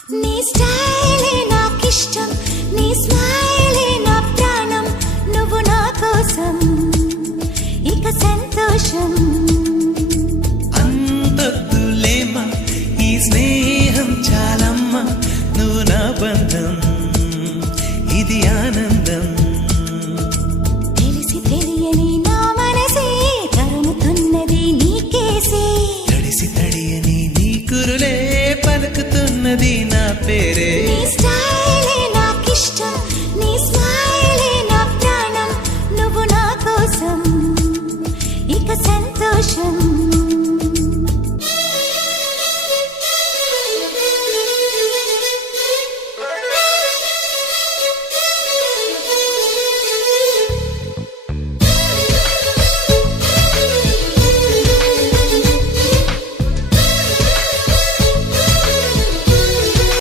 నీ స్టైలే నాకిష్టం నీ స్మైలే నా ప్రాణం నువ్వు నా కోసం ఇక సంతోషం. అంతొద్దులేమ్మ ఈ స్నేహం చాలమ్మ? నువ్వు నా బంధం ఇది ఆనందం. తెలిసి తెలియని నా మనసే తరుముతున్నది నీకేసే తడిసి తడియని నీ పలుకుతున్నది నా పేరే. నీ స్టైలే